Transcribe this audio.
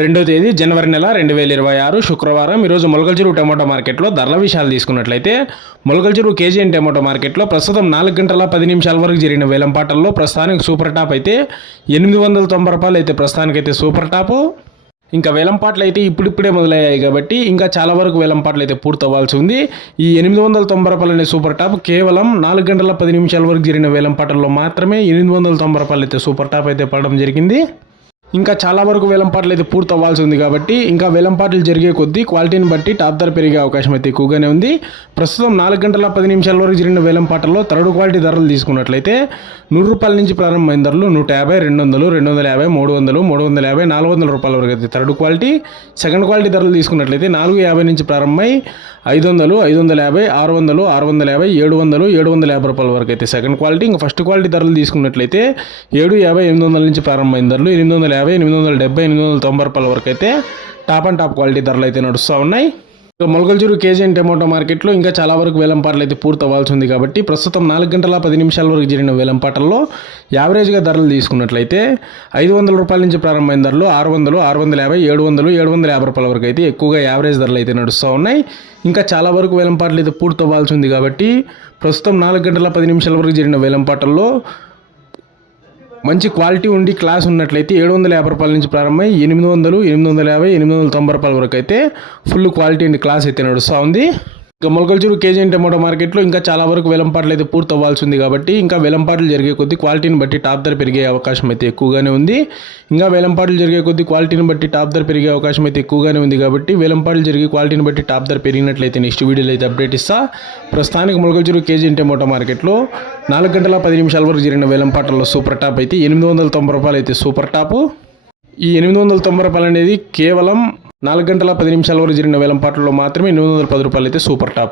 రెండో తేదీ జనవరి నెల రెండు వేల ఇరవై ఆరు శుక్రవారం. ఈరోజు మొలకల్చెరువు టమాటో మార్కెట్లో ధరల విషయాలు తీసుకున్నట్లయితే మొలకల్చెరువు కేజీఎన్ టమాటో మార్కెట్లో ప్రస్తుతం నాలుగు గంటల పది నిమిషాల వరకు జరిగిన వేలంపాటల్లో ప్రస్తుతానికి సూపర్ టాప్ అయితే ఎనిమిది వందల తొంభై రూపాయలు అయితే ప్రస్తుతానికైతే సూపర్ టాపు. ఇంకా వేలంపాట్లు అయితే ఇప్పుడిప్పుడే మొదలయ్యాయి కాబట్టి ఇంకా చాలా వరకు వేలంపాట్లు అయితే పూర్తవ్వాల్సి ఉంది. ఈ ఎనిమిది వందల తొంభై రూపాయలు అనే సూపర్ టాప్ కేవలం నాలుగు గంటల పది నిమిషాల వరకు జరిగిన వేలంపాటల్లో మాత్రమే ఎనిమిది వందల తొంభై రూపాయలు అయితే సూపర్ టాప్ అయితే పడడం జరిగింది. ఇంకా చాలా వరకు వేలంపాట్లు అయితే పూర్తి అవ్వాల్సి ఉంది కాబట్టి ఇంకా వేలంపాట్లు జరిగే కొద్దీ క్వాలిటీని బట్టి టాప్ ధర పెరిగే అవకాశం అయితే ఎక్కువగానే ఉంది. ప్రస్తుతం నాలుగు గంటల పది నిమిషాల వరకు జరిగిన వేలంపాటల్లో థర్డ్ క్వాలిటీ ధరలు తీసుకున్నట్లయితే నూరు రూపాయల నుంచి ప్రారంభమైన ధరలు నూట యాభై రెండు వందలు రెండు వందల యాభై మూడు వందలు మూడు వందల యాభై నాలుగు వందల రూపాయల వరకు అయితే థర్డ్ క్వాలిటీ. సెకండ్ క్వాలిటీ ధరలు తీసుకున్నట్లయితే నాలుగు యాభై నుంచి ప్రారంభమై ఐదు వందలు ఐదు వందల యాభై ఆరు వందలు ఆరు వందల యాభై ఏడు వందలు ఏడు వందల యాభై రూపాయల వరకు అయితే సెకండ్ క్వాలిటీ. ఇంకా ఫస్ట్ క్వాలిటీ ధరలు తీసుకున్నట్లయితే ఏడు యాభై ఎనిమిది వందల నుంచి ప్రారంభమైన ధరలు ఎనిమిది వందల యాభై ఎనిమిది వందల డెబ్బై ఎనిమిది వందల తొంభై రూపాయల వరకు అయితే టాప్ అండ్ టాప్ క్వాలిటీ ధరలు అయితే నడుస్తూ ఉన్నాయి. ఇక మొలకల్చూరు కేజీ అండ్ టమోటో మార్కెట్లో ఇంకా చాలా వరకు వేలంపాట్లు అయితే పూర్తవ్వాల్సి ఉంది కాబట్టి ప్రస్తుతం నాలుగు గంటల పది నిమిషాల వరకు జరిగిన వేలంపాటల్లో యావరేజ్గా ధరలు తీసుకున్నట్లయితే ఐదు వందల రూపాయల నుంచి ప్రారంభమైన ధరలు ఆరు వందలు ఆరు వందల యాభై ఏడు వందలు ఏడు వందల యాభై రూపాయల వరకు అయితే ఎక్కువగా యావరేజ్ ధరలు అయితే నడుస్తూ ఉన్నాయి. ఇంకా చాలా వరకు వేలంపాట్లు అయితే పూర్తి అవ్వాల్సి ఉంది కాబట్టి ప్రస్తుతం నాలుగు గంటల పది నిమిషాల వరకు జరిగిన వేలంపాటల్లో మంచి క్వాలిటీ ఉండి క్లాస్ ఉన్నట్లయితే ఏడు వందల యాభై రూపాయల నుంచి ప్రారంభమై ఎనిమిది వందలు ఎనిమిది వందల యాభై ఎనిమిది వందల తొంభై రూపాయల వరకు అయితే ఫుల్ క్వాలిటీ అండ్ క్లాస్ అయితే నడుస్తూ ఉంది. ఇక మొలకల్చూరు కేజీ టమాటో మార్కెట్లో ఇంకా చాలా వరకు వెలంపాట్లు అయితే పూర్తి అవ్వాల్సి ఉంది కాబట్టి ఇంకా వెలంపాట్లు జరిగే కొద్దీ క్వాలిటీని బట్టి టాప్ ధర పెరిగే అవకాశం అయితే ఎక్కువగానే ఉంది. ఇంకా వేలంపాట్లు జరిగే కొద్దీ క్వాలిటీని బట్టి టాప్ ధర పెరిగే అవకాశం అయితే ఎక్కువగానే ఉంది కాబట్టి వేలంపాట్లు జరిగే క్వాలిటీని బట్టి టాప్ ధర పెరిగినట్లయితే నెక్స్ట్ వీడియోలో అయితే అప్డేట్ ఇస్తా. ప్రస్తుతానికి మొలకల్చూరు కేజీ టమాటో మార్కెట్లో నాలుగు గంటల పది నిమిషాల వరకు జరిగిన వేలంపాటల్లో సూపర్ టాప్ అయితే ఎనిమిది వందల తొంభై రూపాయలు అయితే సూపర్ టాపు. ఈ ఎనిమిది వందల తొంభై రూపాయలు అనేది కేవలం నాలుగు గంటల పది నిమిషాల వరకు జరిగిన వేలంపాట్లలో మాత్రమే ఎనిమిది వందల పది రూపాయలు అయితే సూపర్ టాప్.